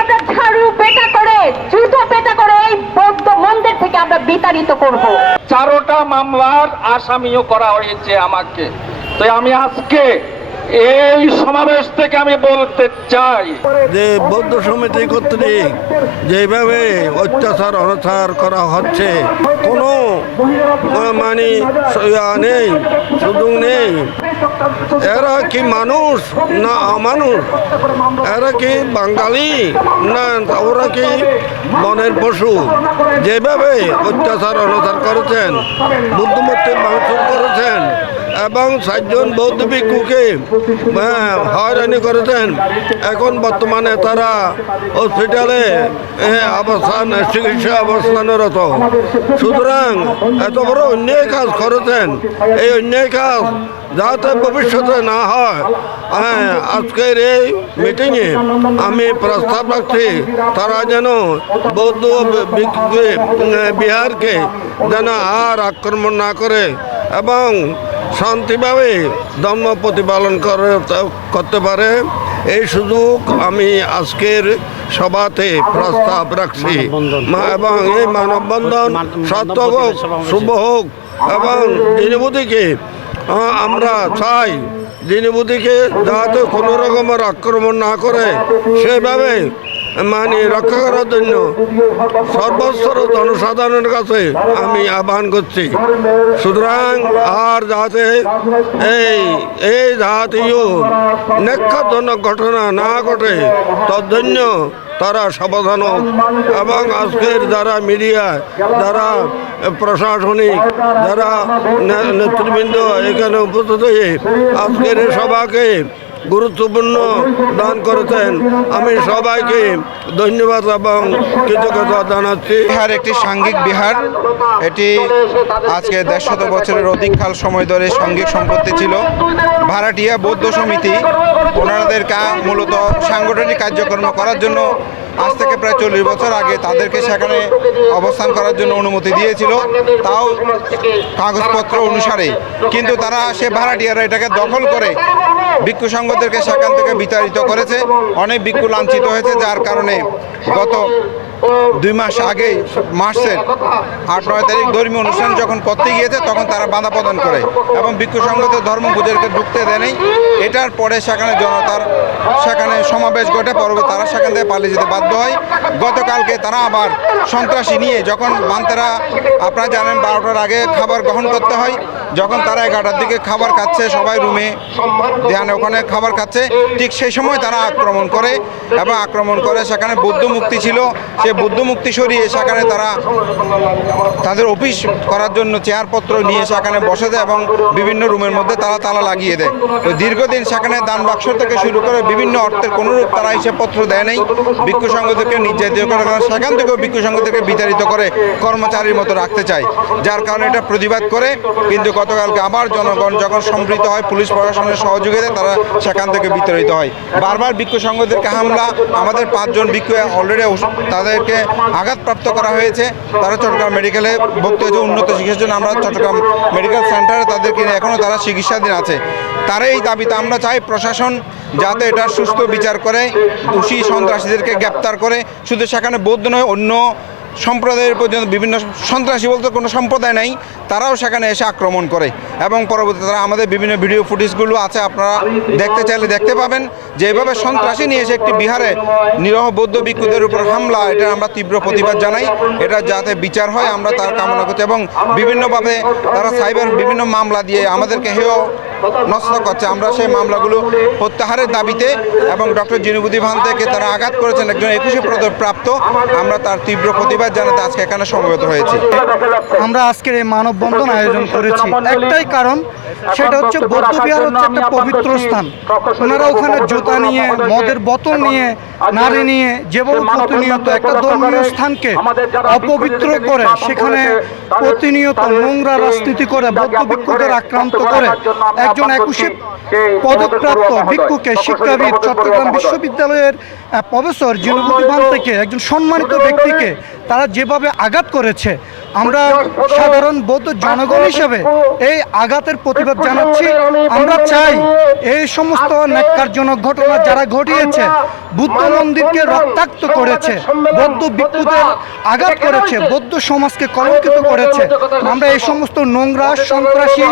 আমরা ঝাড়ু পেটা করে জুতো পেটা করে এই বৌদ্ধ মন্দির থেকে আমরা বিতাড়িত করব। 4টা মামলার আসামিও করা হয়েছে আমাকে। তো আমি আজকে এই সমাবেশ থেকে আমি বলতে চাই যে বৌদ্ধ সমিতি কর্তৃক যেভাবে অত্যাচার অনাচার করা হচ্ছে, কোনো মানে নেই, সুযোগ নেই। এরা কি মানুষ না অমানুষ? এরা কি বাঙালি না ওরা কি বনের পশু? যেভাবে অত্যাচার অনাচার করেছেন, বুদ্ধমূর্তি ভাঙচুর করেছেন এবং 4 জন বৌদ্ধ ভিক্ষুকে হয়রানি করেছেন। এখন বর্তমানে তারা হসপিটালে চিকিৎসা অবস্থানরত। সুতরাং এত বড় অন্যায় কাজ করেছেন, এই অন্যায় কাজ যাতে ভবিষ্যতে না হয়, আজকের এই মিটিংয়ে আমি প্রস্তাব রাখছি তারা যেন বৌদ্ধ বিহারকে যেন আর আক্রমণ না করে এবং শান্তিভাবে ধর্ম প্রতিপালন করতে পারে। এই সুযোগ আমি আজকের সভাতে প্রস্তাব রাখছি এবং এই মানববন্ধন সার্থক হোক, শুভ হোক এবং দীনবন্ধুকে আমরা চাই দীনবন্ধুকে যাতে কোনো রকমের আক্রমণ না করে সেভাবে মানে রক্ষা করার জন্য সর্বস্তর জনসাধারণের কাছে আমি আহ্বান করছি। সুতরাং আর যাতে এই জাতীয় নেক্ষাজনক ঘটনা না ঘটে তার জন্য তারা সাবধান হোক এবং আজকের যারা মিডিয়া, যারা প্রশাসনিক, যারা নেতৃবৃন্দ এখানে উপস্থিত হয়ে আজকের এই সভাকে গুরুত্বপূর্ণ দান করেছেন, আমি সবাইকে ধন্যবাদ এবং কৃতজ্ঞতা জানাচ্ছি। বিহার একটি সাংঘিক বিহার। এটি আজকে 150 বছরের অধিককাল সময় ধরে সাংঘিক সম্পত্তি ছিল। ভাড়াটিয়া বৌদ্ধ সমিতি ওনাদেরকে মূলত সাংগঠনিক কার্যক্রম করার জন্য আজ থেকে প্রায় 40 বছর আগে তাদেরকে সেখানে অবস্থান করার জন্য অনুমতি দিয়েছিল, তাও কাগজপত্র অনুসারে। কিন্তু তারা সে ভাড়াটিয়ারা এটাকে দখল করে ভিক্ষু সংঘদেরকে সেখান থেকে বিতাড়িত করেছে। অনেক ভিক্ষু লাঞ্ছিত হয়েছে, যার কারণে গত 2 মাস আগে মার্চের 8-9 তারিখ ধর্মীয় অনুষ্ঠান যখন করতে গিয়েছে তখন তারা বাধা প্রদান করে এবং ভিক্ষু সংঘদের ধর্ম পূজারকে ঢুকতে দেয়নি। এটার পরে সেখানে জনতার সেখানে সমাবেশ ঘটে, পরবর্তী তারা সেখান থেকে পালিয়ে যেতে বাধ্য হয়। গতকালকে তারা আবার সন্ত্রাসী নিয়ে যখন বান্তেরা আপনারা জানেন 12টার আগে খাবার গ্রহণ করতে হয়, যখন তারা 11টার দিকে খাবার খাচ্ছে, সবাই রুমে ধ্যানে ওখানে খাবার খাচ্ছে, ঠিক সেই সময় তারা আক্রমণ করে এবং আক্রমণ করে সেখানে বৌদ্ধ মুক্তি ছিল, সে বৌদ্ধ মুক্তি সরিয়ে সেখানে তারা তাদের অফিস করার জন্য চেয়ারপত্র নিয়ে সেখানে বসে দেয় এবং বিভিন্ন রুমের মধ্যে তারা তালা লাগিয়ে দেয়। তো দীর্ঘদিন সেখানে দান বাক্স থেকে শুরু করে বিভিন্ন অর্থের কোনোরূপ তারা হিসেবপত্র দেয় নাই। ভিক্ষু সংঘদেরকে নির্যাতিত করে, সেখান থেকেও ভিক্ষু সংঘদেরকে বিতাড়িত করে কর্মচারীর মতো রাখতে চায়, যার কারণে এটা প্রতিবাদ করে। কিন্তু গতকালকে আবার জনগণ যখন সম্পৃক্ত হয়, পুলিশ প্রশাসনের সহযোগিতায় তারা সেখান থেকে বিতাড়িত হয়। বারবার ভিক্ষু সংঘদেরকে হামলা, আমাদের 5 জন ভিক্ষু অলরেডি তাদেরকে আঘাতপ্রাপ্ত করা হয়েছে। তারা চট্টগ্রাম মেডিকেলে ভর্তি হয়েছে উন্নত চিকিৎসার জন্য। আমরা চট্টগ্রাম মেডিকেল সেন্টারে তাদেরকে এখনও তারা চিকিৎসাধীন আছে। তার এই দাবিতে আমরা চাই প্রশাসন যাতে এটা সুস্থ বিচার করে, দোষী সন্ত্রাসীদেরকে গ্রেপ্তার করে। শুধু সেখানে বৌদ্ধ নয়, অন্য সম্প্রদায়ের পর্যন্ত বিভিন্ন সন্ত্রাসী বলতে কোনো সম্প্রদায় নাই, তারাও সেখানে এসে আক্রমণ করে এবং পরবর্তীতে তারা আমাদের বিভিন্ন ভিডিও ফুটেজগুলো আছে, আপনারা দেখতে চাইলে দেখতে পাবেন যে এভাবে সন্ত্রাসী নিয়ে এসে একটি বিহারে নিরহ বৌদ্ধ ভিক্ষুদের উপর হামলা, এটা আমরা তীব্র প্রতিবাদ জানাই। এটা যাতে বিচার হয় আমরা তার কামনা করছি এবং বিভিন্নভাবে তারা সাইবার বিভিন্ন মামলা দিয়ে আমাদেরকে হেয় নষ্ট করছে। আমরা সেই মামলাগুলো প্রত্যাহারের দাবিতে এবং ডক্টর জিনুবুদ্দিন ভান থেকে তারা আঘাত করেছেন একজন 21 পদক প্রাপ্ত, আমরা তার তীব্র প্রতিবাদ জানাতে আজকে এখানে সমবেত হয়েছি। আমরা আজকের এই মানববন্ধন আয়োজন করেছি একটাই কারণ, সেটা হচ্ছে বৌদ্ধবিহার হচ্ছে একটা পবিত্র স্থান। ওনারা ওখানে জুতা নিয়ে, মদের বোতল নিয়ে, নারী নিয়ে যেভাবে প্রতিনিয়ত একটা ধর্মীয় স্থানকে অপবিত্র করে সেখানে প্রতিনিয়ত নোংরা রাজনীতি করে বৌদ্ধ ভিক্ষুদের আক্রান্ত করে একজন 21 পদকপ্রাপ্ত ভিক্ষুকে শিক্ষাবিদ চট্টগ্রাম বিশ্ববিদ্যালয়ের প্রফেসর জিনুবুদ্দিন ভান থেকে একজন সম্মানিত ব্যক্তিকে তারা যেভাবে আঘাত করেছে, আমরা সাধারণ বৌদ্ধ জনগণ হিসেবে এই আঘাতের প্রতিবাদ জানাচ্ছি। আমরা চাই এই সমস্ত ন্যাক্কারজনক ঘটনা যারা ঘটিয়েছে, বুদ্ধ মন্দিরকে রক্তাক্ত করেছে, বৌদ্ধ ভিক্ষুদের আঘাত করেছে, বৌদ্ধ সমাজকে কলঙ্কিত করেছে, আমরা এই সমস্ত নোংরা সন্ত্রাসী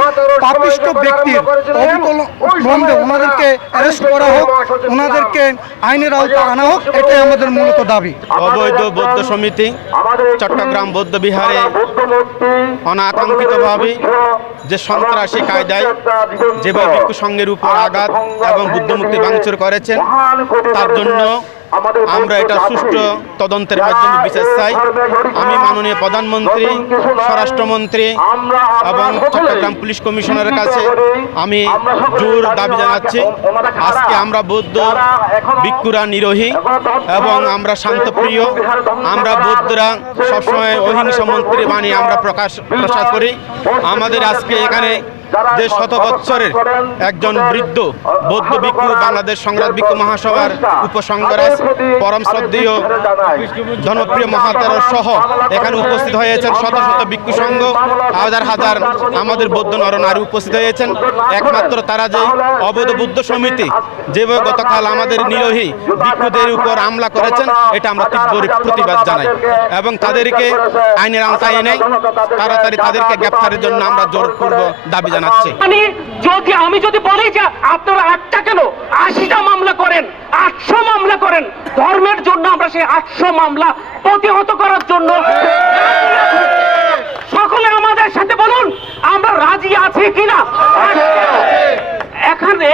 পাপিষ্ট ব্যক্তির অবিলম্বে ওনাদেরকে অ্যারেস্ট করা হোক, ওনাদেরকে আইনের আওতায় আনা হোক, এটাই আমাদের মূলত দাবি। অবৈধ বৌদ্ধ সমিতি চট্টগ্রাম বৌদ্ধ বিহারে অনাকাঙ্ক্ষিতভাবে যে সন্ত্রাসী কায়দায় যেভাবে ভিক্ষু সংঘের উপর আঘাত এবং বুদ্ধমূর্তি ভাঙচুর করেছেন, তার জন্য আমরা এটা সুষ্ঠু তদন্তের মাধ্যমে বিচার চাই। আমি মাননীয় প্রধানমন্ত্রী, স্বরাষ্ট্রমন্ত্রী এবং চট্টগ্রাম পুলিশ কমিশনারের কাছে আমি জোর দাবি জানাচ্ছি, আজকে আমরা বৌদ্ধ ভিক্ষুরা নিরোহী এবং আমরা শান্তপ্রিয়, আমরা বৌদ্ধরা সবসময় অহিংস মন্ত্রী বাণী আমরা প্রকাশ করি। আমাদের আজকে এখানে যে শত বৎসরের একজন বৃদ্ধ বৌদ্ধ ভিক্ষু, বাংলাদেশ সংগ্রাম ভিক্ষু মহাসভার উপসংগরাজ পরম শ্রদ্ধেয় জনপ্রিয় মহাতেরো সহ এখানে উপস্থিত হয়েছেন শত শত ভিক্ষু সংঘ, হাজার হাজার আমাদের বৌদ্ধ নরনারী উপস্থিত হয়েছেন। একমাত্র তারা যে অবৈধ বুদ্ধ সমিতি যেভাবে গতকাল আমাদের নিরোহী ভিক্ষুদের উপর হামলা করেছেন, এটা আমরা তীব্র প্রতিবাদ জানাই এবং তাদেরকে আইনের আওতায় এনে তাড়াতাড়ি তাদেরকে গ্রেফতারের জন্য আমরা জোরপূর্বক দাবি জানাচ্ছি। আমি যদি বলি যে আপনারা 8টা কেন 80টা মামলা করেন, 800 মামলা করেন, ধর্মের জন্য আমরা সেই 800 মামলা প্রতিহত করার জন্য সকলে আমাদের সাথে বলুন আমরা রাজি আছি কিনা।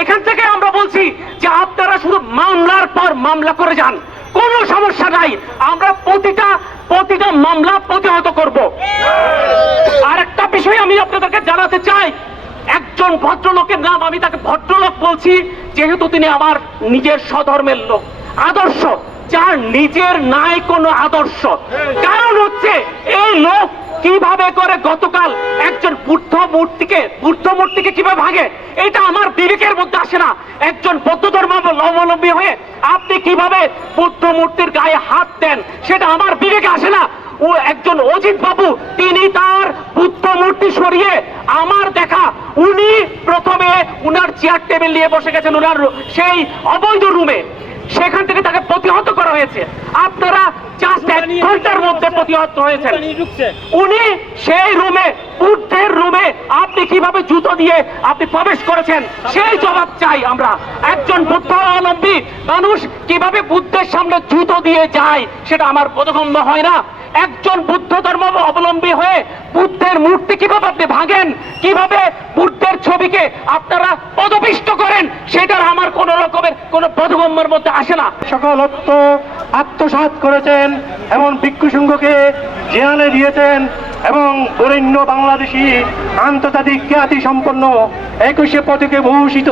এখান থেকে আমরা বলছি যে আপনারা শুধু মামলার পর মামলা করে যান, কোনো সমস্যা নাই, আমরা প্রতিটা মামলা প্রতিহত করব। আরেকটা বিষয় আমি আপনাদেরকে জানাতে চাই, একজন ভদ্রলোকের নাম, আমি তাকে ভদ্রলোক বলছি যেহেতু তিনি আমার নিজের স্বধর্মের লোক, আদর্শ যার নিজের নাই কোনো আদর্শ। কারণ হচ্ছে এই লোক কিভাবে করে গতকাল একজন বুদ্ধ মূর্তিকে কিভাবে ভাঙে, এটা আমার বিবেকের মধ্যে আসে না। একজন বৌদ্ধ ধর্ম অবলম্বী হয়ে আপনি কিভাবে বুদ্ধ মূর্তির গায়ে হাত দেন, সেটা আমার বিবেকে আসে না। ও একজন অজিত বাবু, তিনি তার বুদ্ধ মূর্তি সরিয়ে আমার দেখা উনি প্রথমে উনার চেয়ার টেবিল নিয়ে বসে গেছেন উনার সেই অবৈধ রুমে, সেখান থেকে তাকে প্রতিহত করা হয়েছে। আপনারা জাস্ট 1 ঘন্টার মধ্যে প্রতিহত হয়েছেন। উনি সেই রুমে, বুদ্ধের রুমে আপনি কিভাবে জুতো দিয়ে আপনি প্রবেশ করেছেন, সেই জবাব চাই আমরা। একজন বুদ্ধ অবলম্বী মানুষ কিভাবে বুদ্ধের সামনে জুতো দিয়ে যায়, সেটা আমার বোধগম্য হয় না। একজন বুদ্ধ ধর্ম অবলম্বী হয়ে বুদ্ধের মূর্তি কিভাবে আপনি ভাঙেন, কিভাবে বুদ্ধের ছবিকে আপনারা পদপিষ্ট করেন, সেটার আমার কোন রকমের কোন বোধগম্যের মধ্যে আসে না। সকল আত্মসাৎ করেছেন এবং ভিক্ষু সংঘকে জেলে দিয়েছেন এবং বরেণ্য বাংলাদেশি আন্তর্জাতিক খ্যাতি সম্পন্ন 21শে পদকে ভূষিত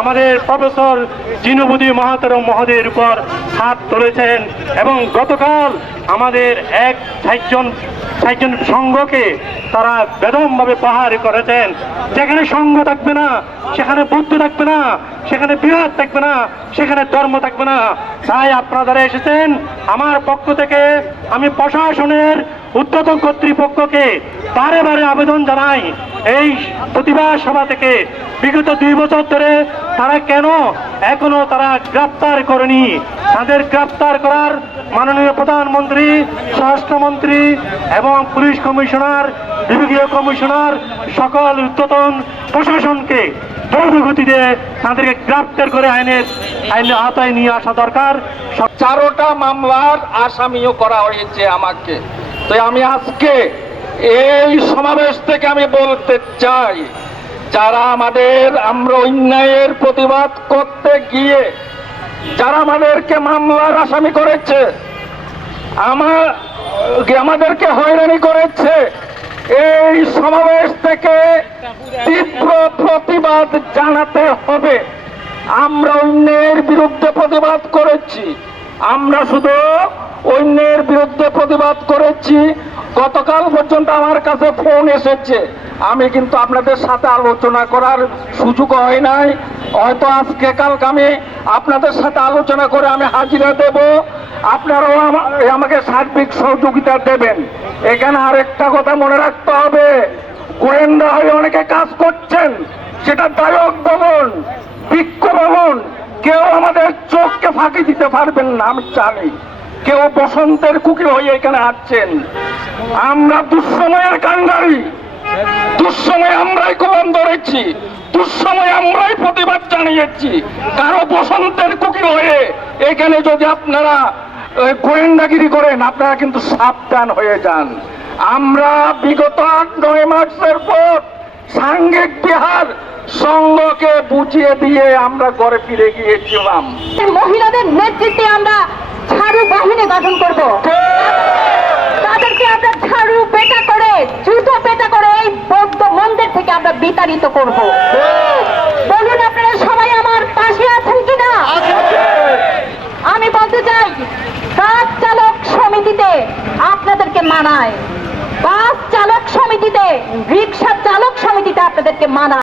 আমাদের প্রফেসর জিনুবুদ্দি মহাতারম মহোদয়ের উপর হাত তুলেছেন এবং গতকাল আমাদের 60জন সংঘকে তারা বেদমভাবে প্রহার করেছেন। যেখানে সংঘ থাকবে না সেখানে বুদ্ধ থাকবে না, সেখানে বিহার থাকবে না, সেখানে ধর্ম থাকবে না। তাই আপনারা এসেছেন, আমার পক্ষ থেকে আমি প্রশাসনের ঊর্ধ্বতন কর্তৃপক্ষকে বারে বারে আবেদন জানাই, এই প্রতিবাদ সভা থেকে বিগত 2 বছর ধরে তারা কেন এখনো তারা গ্রেফতার করেনি। তাদের গ্রেফতার করার মাননীয় প্রধানমন্ত্রী, স্বরাষ্ট্রমন্ত্রী এবং পুলিশ কমিশনার, বিভাগীয় কমিশনার সকল ঊর্ধ্বতন প্রশাসনকে দ্রুত গতিতে তাদেরকে গ্রেফতার করে আইনের আওতায় নিয়ে আসা দরকার। 4টা মামলার আসামিও করা হয়েছে আমাকে। তো আমি আজকে এই সমাবেশ থেকে আমি বলতে চাই, যারা আমরা অন্যায়ের প্রতিবাদ করতে গিয়ে যারা আমাদেরকে মামলার আসামি করেছে, আমাদেরকে হয়রানি করেছে, এই সমাবেশ থেকে তীব্র প্রতিবাদ জানাতে হবে। আমরা অন্যের বিরুদ্ধে প্রতিবাদ করেছি, আমরা শুধু অন্যের বিরুদ্ধে প্রতিবাদ করেছি। গতকাল পর্যন্ত আমার কাছে ফোন এসেছে, আমি কিন্তু আপনাদের সাথে আলোচনা করার সুযোগ হয় নাই। হয়তো আজকে কালকে আমি আপনাদের সাথে আলোচনা করে আমি হাজিরা দেব। আপনারাও আমাকে সার্বিক সহযোগিতা দেবেন। এখানে আরেকটা কথা মনে রাখতে হবে, গোয়েন্দা হয়ে অনেকে কাজ করছেন, সেটা দায়ক ভবন, বৃক্ষ ভবন, কেউ আমাদের চোখকে ফাঁকি দিতে পারবেন না। আমি জানি কেউ বসন্তের কুকি হয়ে এখানে আসছেন। আমরা দুঃসময়ের কান্ডারি, দুঃসময় আমরাই কলম ধরেছি, দুঃসময় আমরাই প্রতিবাদ জানিয়েছি। কারো বসন্তের কুকি হয়ে এখানে যদি আপনারা গোয়েন্দাগিরি করেন, আপনারা কিন্তু সাবধান হয়ে যান। আমরা বিগত 8-9 মাসের পর সাংঘিক বিহার সংঘকে বুঝিয়ে দিয়ে আমরা ঘরে ফিরে গিয়েছিলাম। মহিলাদের নেতৃত্বে আমরা ঝাড়ু বাহিনী গঠন করব। তাদেরকে আমরা ঝাড়ু পেটা করে, জুতো পেটা করে এই বৌদ্ধ মন্দির থেকে আমরা বিতাড়িত করব। বলুন